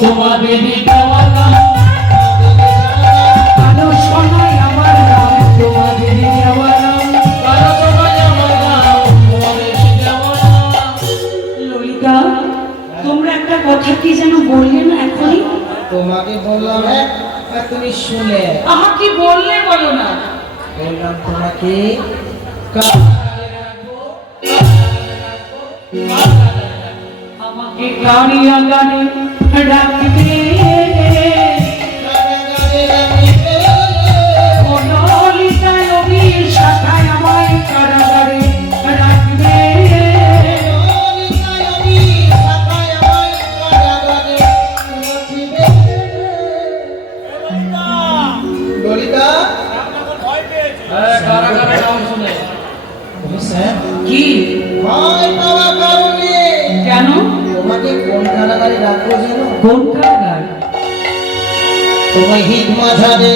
তোমাদেরই দেওয়া নাম, কালো সোনাই আমার নাম, তোমাদেরই দেওয়া নাম। কালো সোনাই আমার নাম, তোমাদেরই দেওয়া নাম। ললিতা, তোমরা একটা কথা কি যেন বললে না এখনই? তোমাকে বললাম আর তুমি শুনে। আমাকে বললে বলো না। বললাম তোমাকে আমাকে গাড়িয়া গানে ডাকবে, ও ললিতা নবীর শাখায় আমায় কারাগারে রাখবে। ললিতা কারাগারে নাম শুনে কি ভয় পাওয়ার কারণে কেন? তোমাকে কোন কারাগারে রাখবো জানো? কোন কারাগার? তোমায় হিত মাঝারে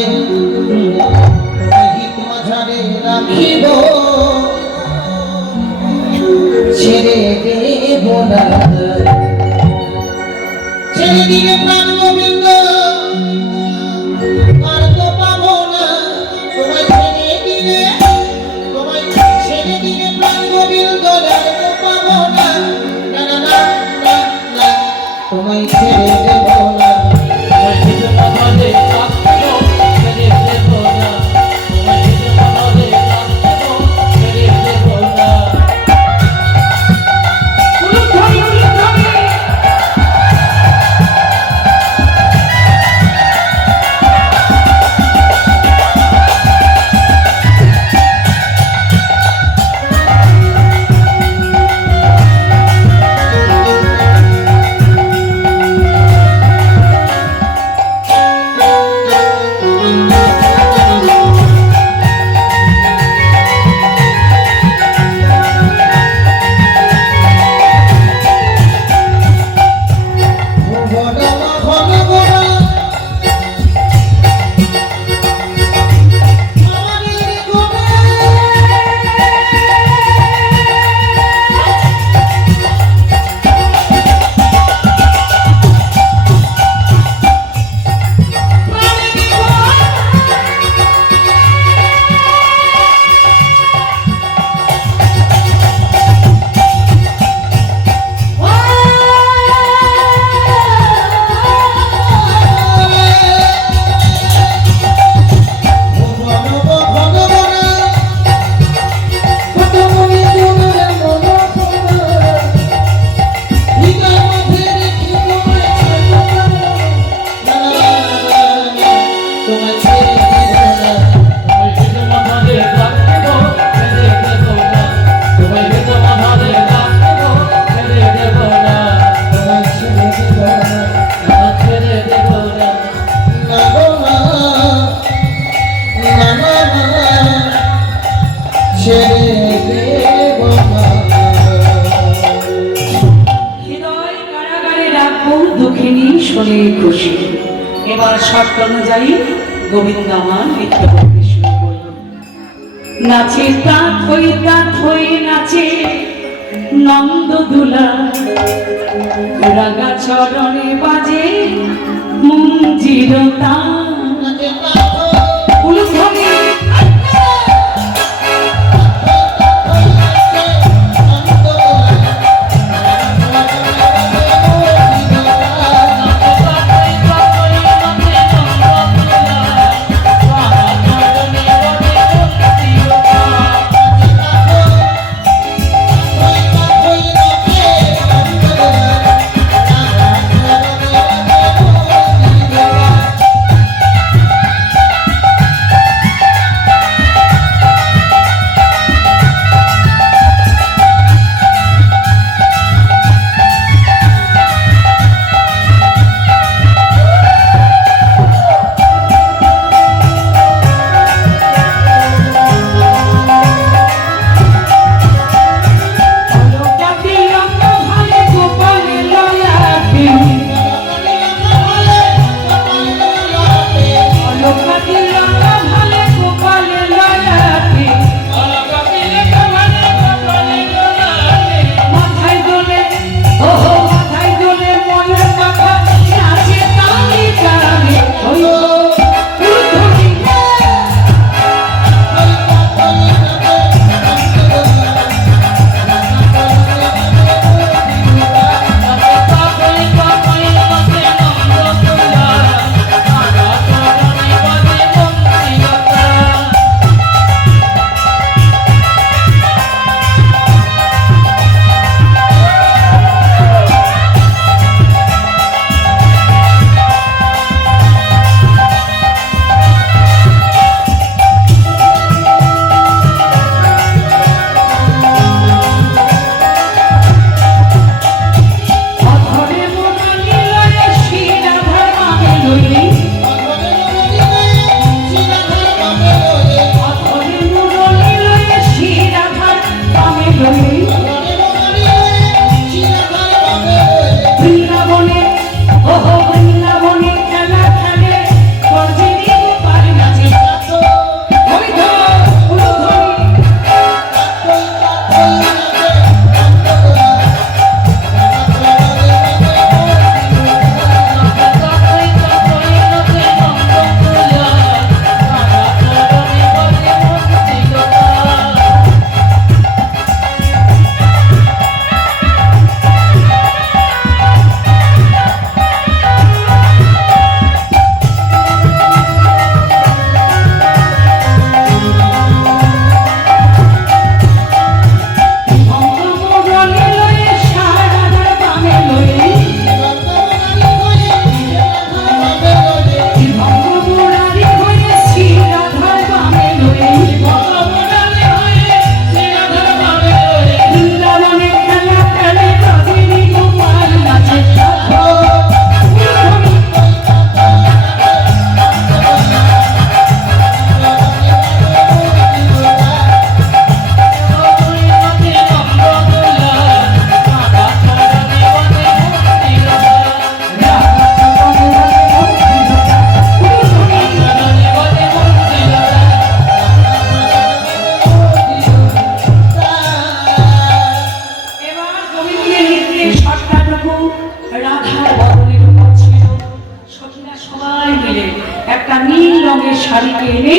রাখিব, ছেড়ে দেব না। ছেড়ে দিলে প্রাণ গোবিন্দ আর তো পাবো না। তোমায় ছেড়ে দিলে প্রাণ গোবিন্দ আর তো পাবো না। না না না না না, তোমায় ছেড়ে দেব না। তোমায় হিতে মাথাতে রাখবো, ছেড়ে দেব না। তোমায় হিতে মাথাতে রাখবো, ছেড়ে দেব না। উলুধ্বনি, উলুধ্বনি। হৃদয় কারাগারে রাখবো দুঃখিনী শোনে খুশি। এবার শর্ত অনুযায়ী গোবিন্দ আমার নৃত্য করতে শুরু করল। নাচে তাঁত হয়ে নাচে নন্দদুলা, রাগা চরণে বাজে মঞ্জির তান। উলুধ্বনি। রঙের শাড়িকে এনে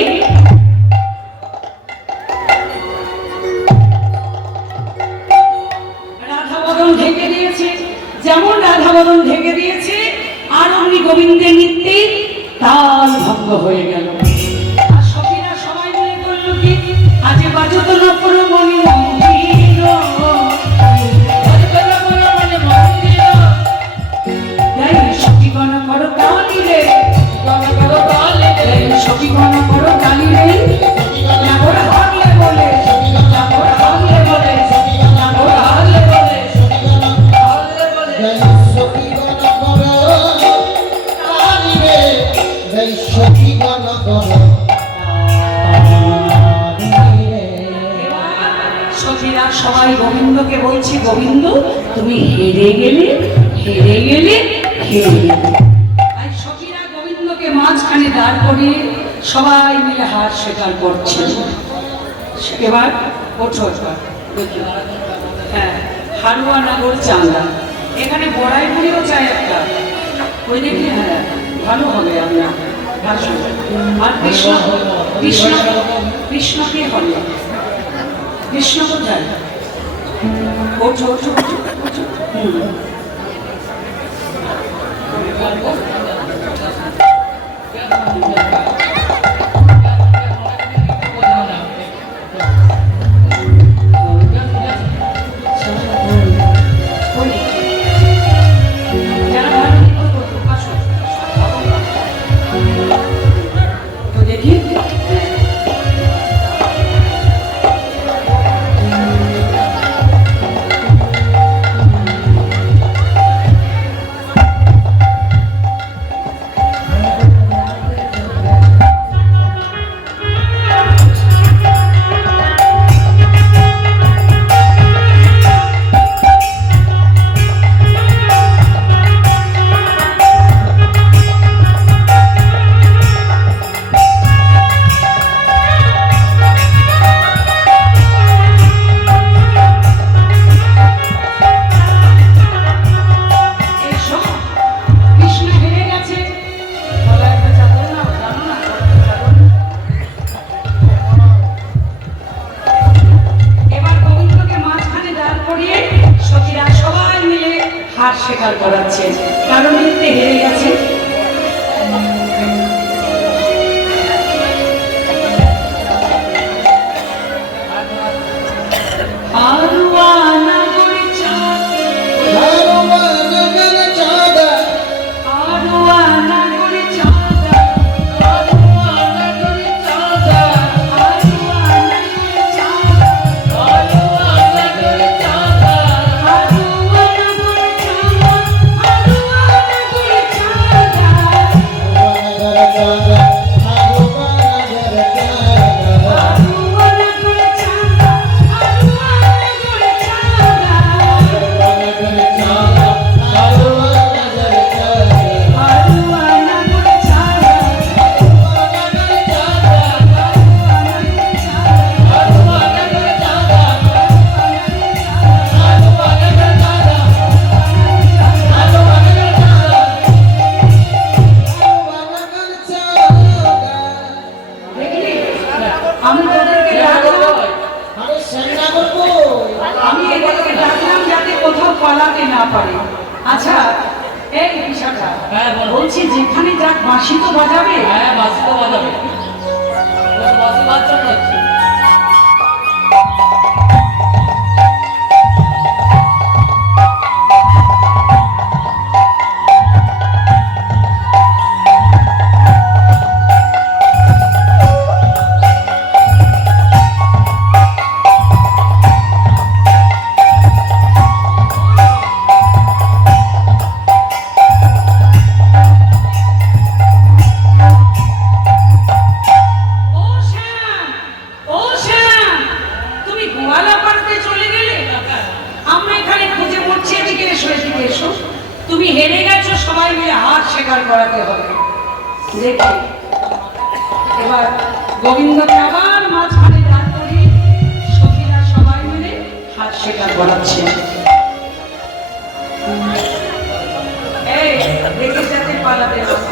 রাধা বদন ঢেকে দিয়েছে। যেমন রাধা বদন ঢেকে দিয়েছে, আর অমনি গোবিন্দের নৃত্যে তাল ভঙ্গ হয়ে গেল। আর সখীরা সবাই মিলে বলল কি, আজে বাজত না পুরো মনি মন্দির, সখীগণ করো তালি রে, সখীগণ করো তালি রে, নাগর হারলে বলে, নাগর হারলে বলে, নাগর হারলে বলে, হারলে বলে। সখীগণ করো তালি রে, জয় সখীগণ করো তালি রে। সখীরা সবাই গোবিন্দকে বলছে, গোবিন্দ তুমি হেরে গেলে, হেরে গেলে, হেরে গেলে। তাই সখীরা গোবিন্দকে মাঝখানে দাঁড় করিয়ে সবাই মিলে হার স্বীকার করছে। এবার ওঠো, এবার দেখি। হ্যাঁ, হারুয়া নগর চাঁদা, এখানে বড়াই মুড়িও চাই একটা, ওই দেখি। হ্যাঁ, ভালো হবে আপনার ভাষণ। আর কৃষ্ণ, কৃষ্ণ, কৃষ্ণকে হবে, কৃষ্ণ কোথায়? ওঠো, ওঠো, ওঠো, ওঠো। যারা ভালো নৃত্য করতো, আসো। তো দেখি। এসো, কৃষ্ণ হেরে গেছে। বলো একটা চাদর নাও, জানো না একটা চাদর। এবার গোবিন্দকে মাঝখানে দাঁড় করিয়ে সখীরা সবাই মিলে হার স্বীকার করাচ্ছে, কারণ নৃত্যে হেরে গেছে। হারুয়া নগর চাঁদা, হারুয়া নগর চাঁদা, হারুয়া নগর চাঁদা, হারুয়া নগর চাঁদা, হারুয়া নগর চাঁদা, হারুয়া নগর চাঁদা, হারুয়া নগর চাঁদা, হারুয়া নগর চাঁদা, হারুয়া নগর চাঁদা, হারুয়া নগর চাঁদা। হারুয়া নগর চাঁদা, হারুয়া নগর চাঁদা, হারুয়া নগর চাঁদা, হারুয়া নগর চাঁদা। হারুয়া নগর চাঁদা, দেখলি? আমি তোদেরকে ডাকলাম, আরে শ্যামনগর কই? আমি এদেরকে ডাকলাম যাতে কোথাও পালাতে না পারে। আচ্ছা, এই বিশাখা, হ্যাঁ, বলো। বলছি যেখানে যাক বাঁশি তো বাজাবে। হ্যাঁ, বাঁশি তো বাজাবে। বাঁশি বাজছে না। ও শ্যাম, ও শ্যাম, তুমি গোয়ালা পাড়তে চলে গেলে? আমরা এখানে খুঁজে মরছি, এদিকে এসো, এদিকে এসো। তুমি হেরে গেছো, সবাই মিলে হার স্বীকার করাতে হবে। দেখি এবার গোবিন্দকে আবার মাঝখানে দাঁড় করিয়ে সখীরা সবাই মিলে হার স্বীকার করাচ্ছে। এই দেখে যাতে পালাতে হবে।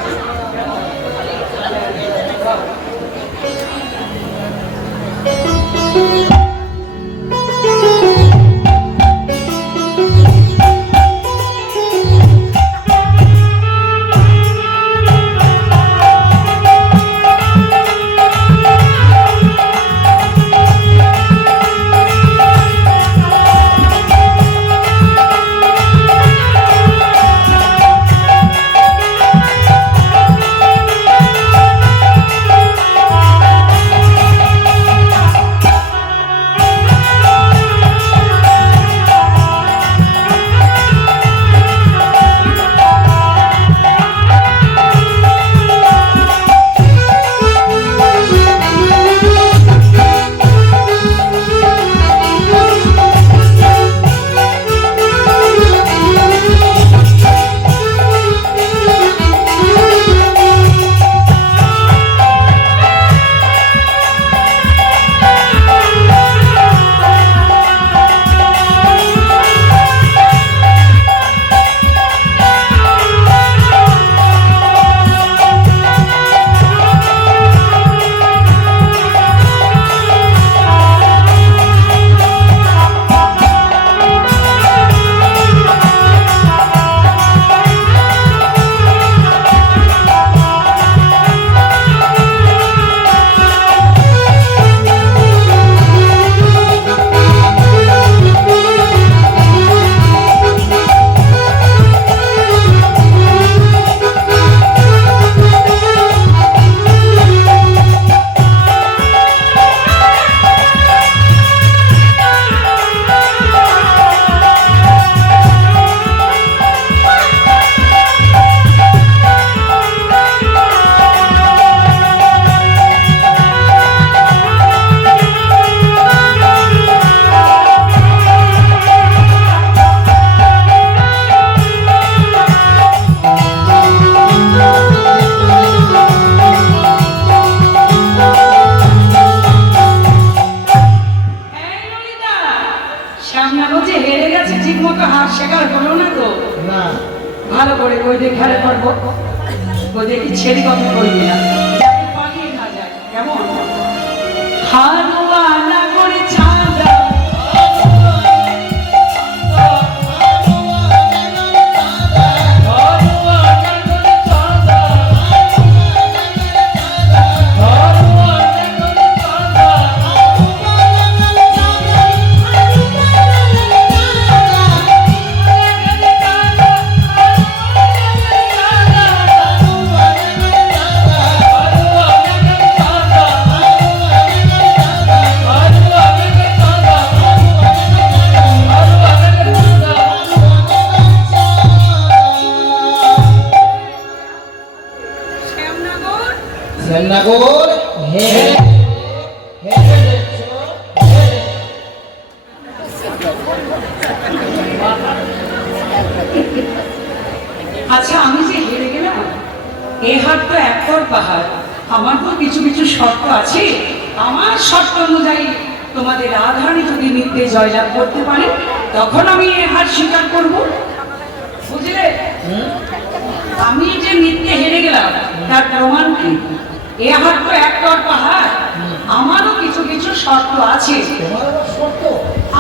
করবো, ওদের কি ছেড়ে কথা বলবি না, যাতে পালিয়ে না যায়, কেমন? হারুয়া না করে চাঁদা শ্যামনগর হে হে দেখছো আচ্ছা, আমি যে হেরে গেলাম, এ হাট তো একর পাহাড়, আমার তো কিছু কিছু শর্ত আছে। আমার শর্ত অনুযায়ী তোমাদের রাধারানী যদি নৃত্যে জয়লাভ করতে পারে, তখন আমি এ হাট স্বীকার করব, বুঝলে? আমি যে নৃত্যে হেরে গেলাম তার প্রমাণ কি? এ হাট তো একর পাহাড়, আমারও কিছু কিছু শর্ত আছে। তোমার আবার শর্ত?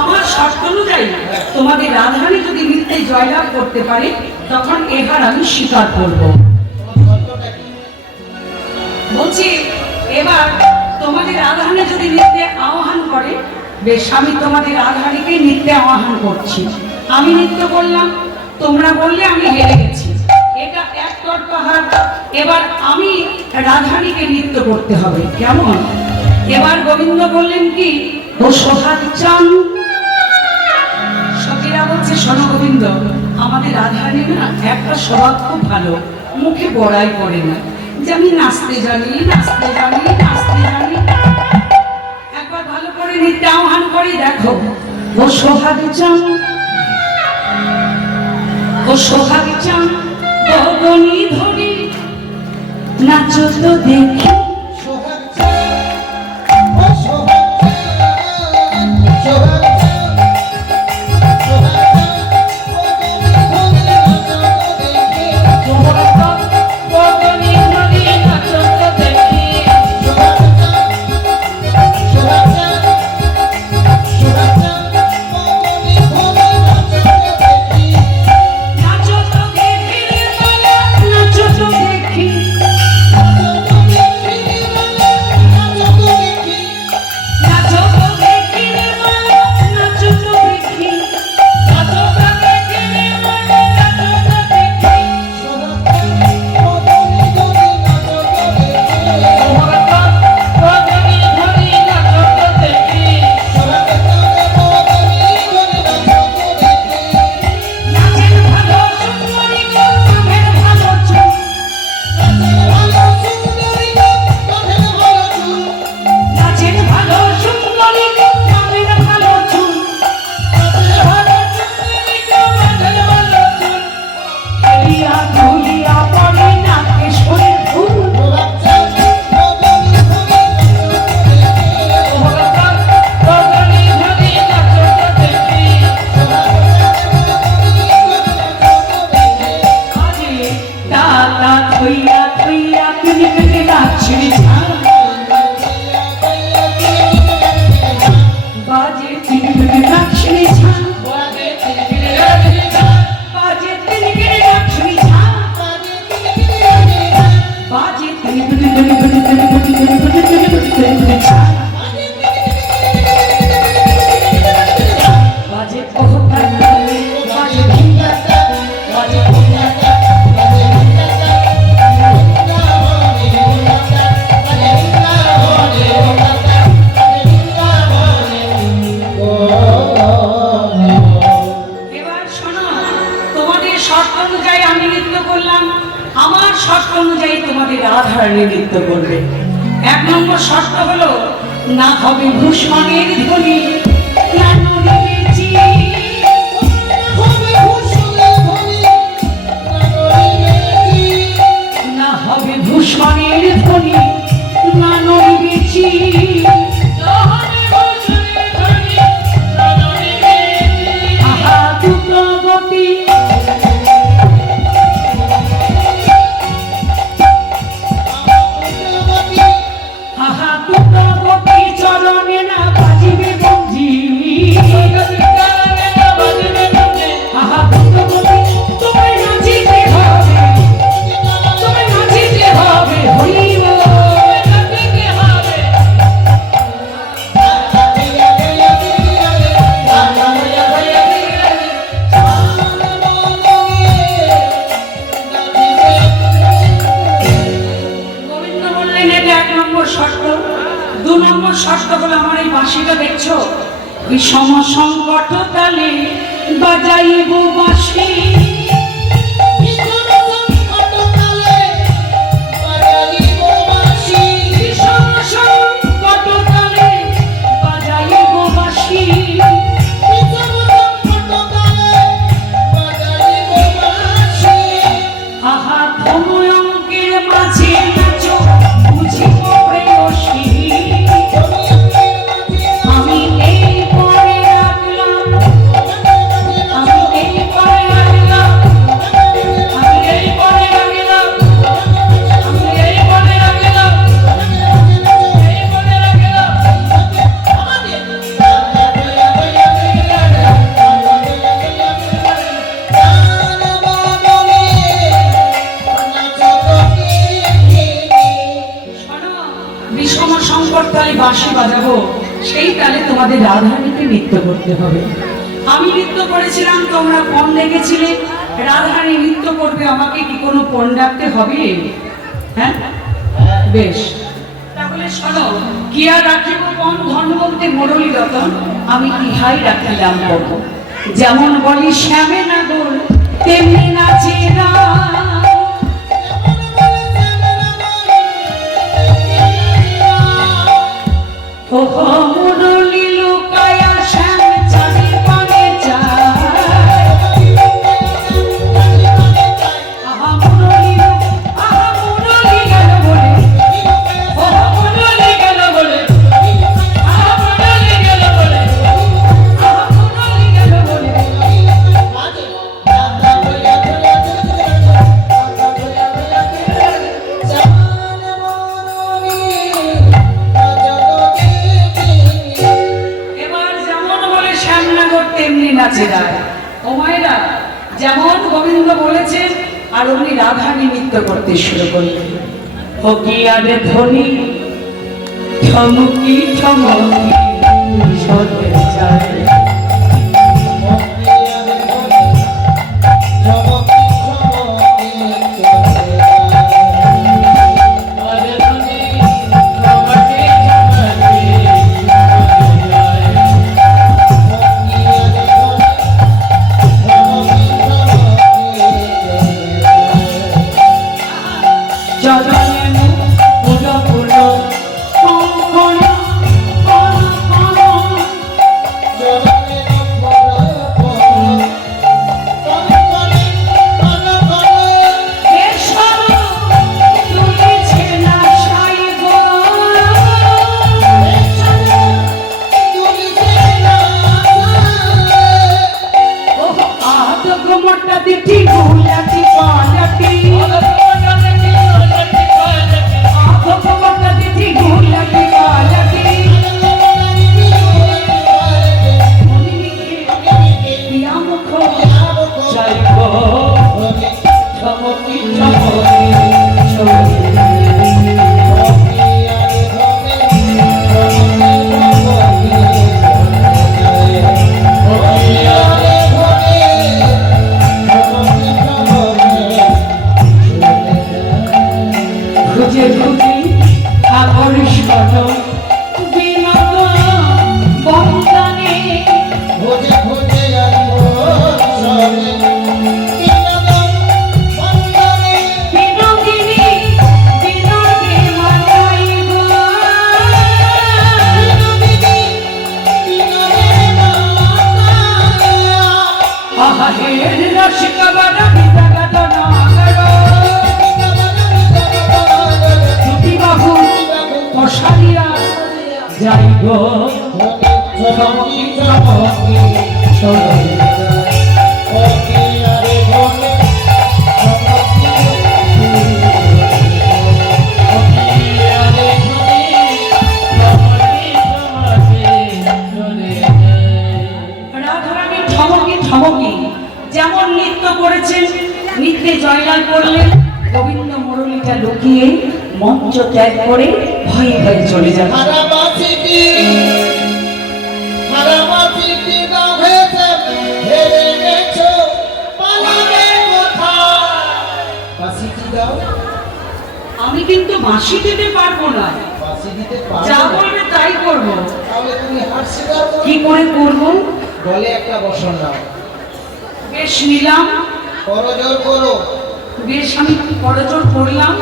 আমার শর্ত অনুযায়ী তোমাদের রাধারানী যদি নৃত্যে জয়লাভ করতে পারে, তখন এ হার আমি স্বীকার করব। তোমার শর্তটা কি? বলছি, এবার তোমাদের রাধারানী যদি নৃত্যে আহ্বান করে, বেশ, আমি তোমাদের রাধারানীকে নৃত্যে আহ্বান করছি। আমি নৃত্য করলাম, তোমরা বললে আমি হেরে গেছি, এটা একতরফা হার। এবার আমি রাধারানীকে নৃত্য করতে হবে, কেমন? এবার গোবিন্দ বললেন কি, ও সোহাগ চান। সখীরা বলছে, শোনো গোবিন্দ, আমাদের রাধারানী না একটা স্বভাব খুব ভালো, মুখে বড়াই করে না, যে আমি নাচতে জানি, নাচতে জানি, নাচতে জানি। একবার ভালো করে নৃত্য আহ্বান করি, দেখো, ও সোহাগ চান, ও সোহাগ চান, গগনি ধরি নাচো তো দেখি। সোহাগ চাঁদ, ও সোহাগ চাঁদ, সোহাগ চাঁদ, সোহাগ চাঁদ, ও তুমি নাচো তো দেখি। সোহাগ চাঁদ, ও তুমি নাচো তো দেখি। সোহাগ চাঁদ, সোহাগ চাঁদ, সোহাগ চাঁদ, ও তুমি নাচো তো দেখি। নাচো তো দেখি রে মালা, নাচো তো দেখি, নাচো তো দেখি রে মালা, নাচো তো দেখি, নাচো তো দেখি রে মালা, নাচো তো দেখি। নাচের ভালো সুন্দরী গো, কামের ভালো চুল, নাচের ভালো সুন্দরী গো, কামের ভালো চুল, খেলিয়া ধুলিয়া পড়ে নাকে শরীর ফুল। কাজে ডালা থইয়া থইয়া তিনি পেটে নাচড়ি ঝাঁ, বাজে তিনি পেটে নাচড়ি ঝাঁ, বাজে তিনি পেটে নাচড়ি ঝাঁ, বাজে তিনি পেটে ঝাঁ, বাজে ওহতার তালে, বাজে ভিঙ্গাটা, বাজে ভিঙ্গাটা, এবার শোনো, তোমাদের শর্ত অনুযায়ী আমি নৃত্য করলাম, আমার শর্ত অনুযায়ী তোমাদের রাধারানী নৃত্য করবে। 1 নম্বর শর্ত হলো, না হবে ভূষণের ধ্বনি, না নড়িবে চির, না হবে ভূষণের ধ্বনি, না নড়িবে চির। আহা দ্রুতগতি, আমার শর্ত হলো, আমার এই বাঁশিটা দেখছো, বিষম সংকট তালে বাজাইব বাঁশি। বিষম সংকট তালে বাজাইব বাঁশি। বিষম সংকট তালে বাজাইব বাঁশি। বিষম সংকট তালে বাজাইব বাঁশি। আহা ধময়ঙ্কের মাঝে নাচো বুঝিব প্রেয়সী। আমি এই পরে রাখলাম, আমি এই পরে রাখলাম, আমি এই পরে রাখলাম, আমি এই পরে রাখলাম, এই পরে রাখলাম। শোনো, বিষম সংকট তালে বাঁশি বাজাবো, সেই তালে তোমাদের রাধারানীকে নৃত্য করতে হবে। আমি নৃত্য করেছিলাম, তোমরা পণ দেখেছিলে, রাধারানী নৃত্য করবে, আমাকে কি কোনো পণ ডাকতে হবে? হ্যাঁ, বেশ, তাহলে শোনো, কি আর রাখিব পণ ধন বলতে মুরলী রতন, আমি ইহাই রাখিলাম পণ। যেমন বলি শ্যামে নাগর তেমনি নাচে না। ওহো মুরলী লুকায়া শ্যাম চাঁদের পানে যায়। আহা মুরলী গেল বলে, ওহো মুরলী গেল বলে, আহা মুরলী গেল বলে, আহা মুরলী গেল বলে। এবার যেমন বলে শ্যামনগর তেমনি নাচে রায়। ও মায়েরা, যেমন গোবিন্দ বলেছেন, আর উনি রাধা নৃত্য করতে শুরু করলেন। হকি আর ধ্বনি ঠমকি ঠমকি সরে যায়। আরে ধনী তোমাকে তোমাকে চরণে মুখ পুরো পুরো কঙ্কণ কণ কণ। এসব তুলেছে না সাই গো। ওহ আদগ মোটা দিঠি গুলাটি পালাটি। আদগ মোটা দিঠি গুলাটি পালাটি। মনি লিখে দিয়া মুখ চাইব চমকি চমকি খুঁজে খুঁজে আকর্ষণ বিনোদ বন্দনে। বিনোদিনী বিনোদে মাতাইব। আহা হের রসিক বারা বিদাগত নাগর। দুটি বাহু মশালিয়া যাইব চমকি চমকি সরে যায়। রাধারানী ঠমকি ঠমকি যেমন নৃত্য করেছেন, নৃত্যে জয়লাভ করলেন। গোবিন্দ মুরলীটা লুকিয়ে মঞ্চ ত্যাগ করে ভয়ে ভয়ে চলে যান। আমি কিন্তু বাঁশি দিতে পারবো না। বাঁশি দিতে যা পারবে না? বলবে তাই করবো। তাহলে তুমি হার স্বীকার করো। কি করে করবো? গলে একটা বসন নাও, বেশ নিলাম, করজোর করো। বেশ আমি করজোর করলাম।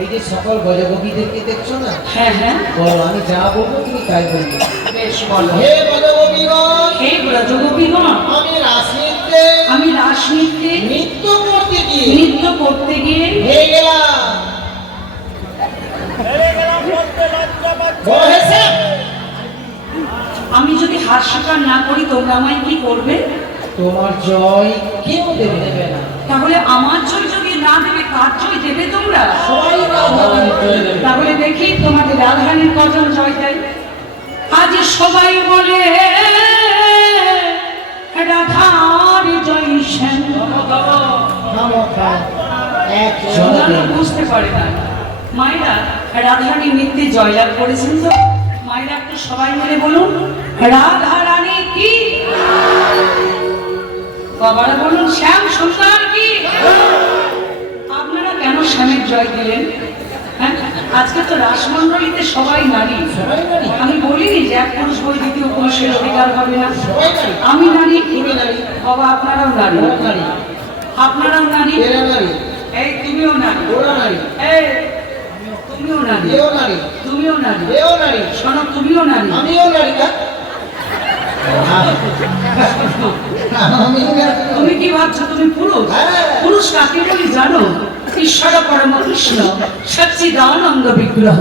এই যে সকল গজগোপীদেরকে দেখছো না, হ্যাঁ হ্যাঁ, বলো আমি যা বলবো তুমি তাই বলবে। বেশ বলো। হে গজগোপীগণ, হে ব্রজগোপীগণ, আমি রাসনৃত্যে আমি রাস নৃত্যে নৃত্য করতে গিয়ে নৃত্য করতে গিয়ে হেরে গেলাম। বলো হেসে। আমি যদি হার স্বীকার না করি তোমরা আমায় কি করবে? তোমার জয় কেউ দেবে না। তাহলে আমার জয় যদি না দেবে কার জয় দেবে তোমরা? সবাই রাধারানী জয় দেবে। তাহলে দেখি তোমাদের রাধারানীর কজন জয় দেয়। আজ সবাই বলে রাধার জয় শ্যাম। খামোখা এক ওনারা জনকে বুঝতে পারে না। মায়েরা রাধারানী নৃত্যে জয়লাভ করেছেন তো? মায়েরা একটু সবাই মিলে বলুন রাধারানী কি। বাবারা বলুন শ্যাম সুন্দর কি। আপনারা কেন শ্যামের জয় দিলেন? হ্যাঁ, আজকে তো রাসমণ্ডলীতে সবাই নারী। সবাই নারী। আমি বলিনি যে এক পুরুষ বই দ্বিতীয় পুরুষের অধিকার হবে না। সবাই নারী। আমি নারী, তুমি নারী। বাবা আপনারাও নারী, ওরা নারী। আপনারাও নারী, এরা নারী। এই তুমিও নারী, ওরা নারী। এই তুমিও নারী, এও নারী। তুমিও নারী, এও নারী। শোনো তুমিও নারী। আমিও নারী। আমি নারী। তুমি কি ভাবছো তুমি পুরুষ? হ্যাঁ। পুরুষ কাকে বলি জানো? ঈশ্বর পরম কৃষ্ণ সচ্চিদানন্দ বিগ্রহ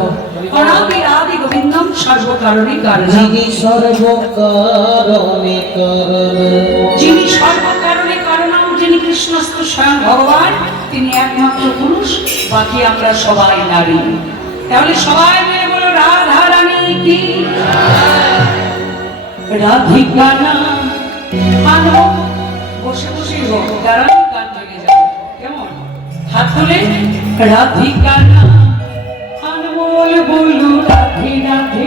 অনাদি আদি গোবিন্দম সর্বকারণে কারণ। যিনি সর্বকারণে কারণ, যিনি সর্বকারণে কারণ, যিনি কৃষ্ণস্থ স্বয়ং ভগবান, তিনি একমাত্র পুরুষ, বাকি আমরা সবাই নারী। তাহলে সবাই মিলে বলো রাধা রানী কি। রাধিকা নাম আনো। বসে বসেই হোক, দাঁড়ান গান ভেঙে যাবে। কেমন? হাত তুলে রাধিকা নাম আনমোল বলু রাধে রাধে।